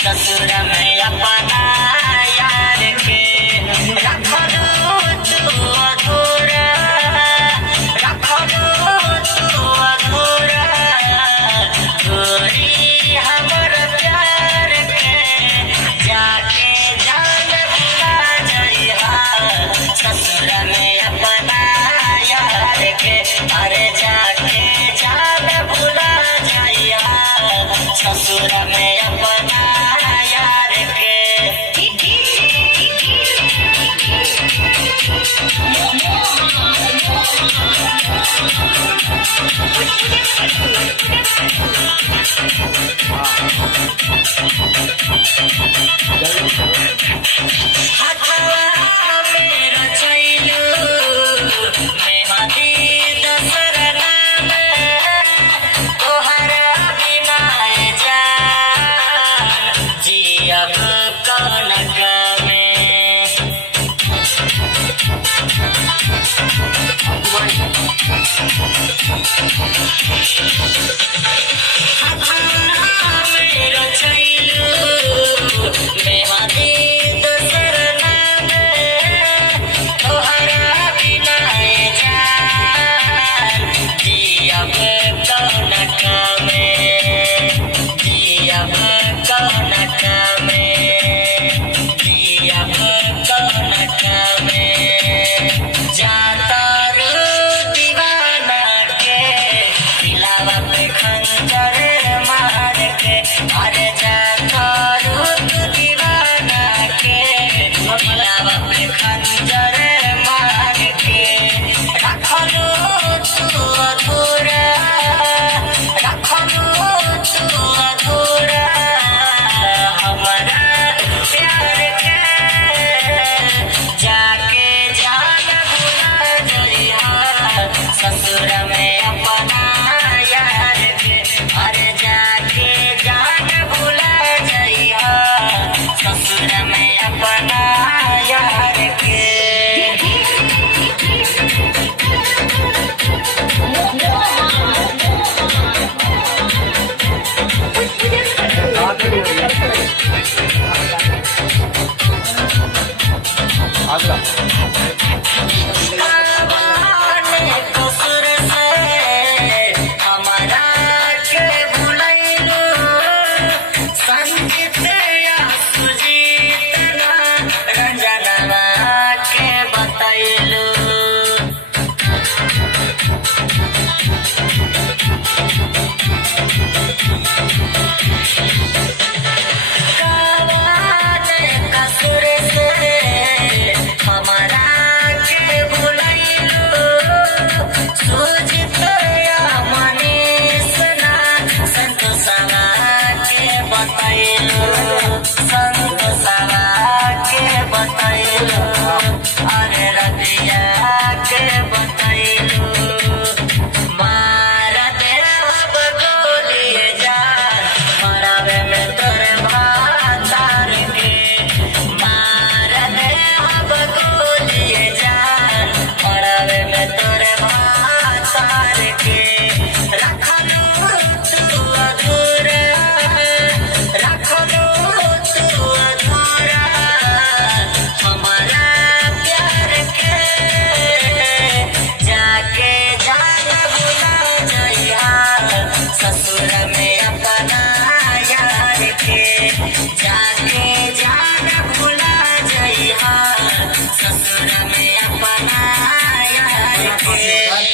ससुर में अपना यार के रखलो तू अधूरा, रखलो तू अधूरा, गोरी हमर प्यार के जाके जान भुला जइहा ससुर में अपना यार के। अरे जाके जान भुला जइहा ससुर में अपना यार के। हथवा मेरा चैलू मेहदी दसर नाम तोहरा बिना जान जियब कौन गमे। मेरा चैलू मेहदी दसर नाम तोहरा बिना जान जियब कौन गमे, जियब कौन गमे, जियब कौन गमे। जाता रू दीवाना के दिलावा पे खंजर मार के। अरे जाता रू दीवाना के दिलावा पे खंजर मार के। रखलो तू अधूरा, रखलो तू अधूरा हमारा प्यार के। जाके जान भुला जइहा ससुर में अपना यार के। अरे जाके जान भुला जइहा ससुर में अपना यार के। कावाने कसूर से हमारा के भुलैलू संगीत या सुजीत ना रंजनवा के बतैलू। कावाने कसूर से हमारा के भुलैलू सुजीत या मनीष ना संतोषवा के बतैलू, संतोषवा के बतैलू। अरे रतिया के बतैलू मार देहब गोली जान मरावे में तोरे भातार के। मार देहब गोली जान मरावे में तोरे भातार के। रखलो तू अधूरा, रखलो तू अधूरा हमारा प्यार के। जाके जान भुला जइहा ससुर में अपना यार के। जाके जान भुला जइहा ससुर में अपना यार के।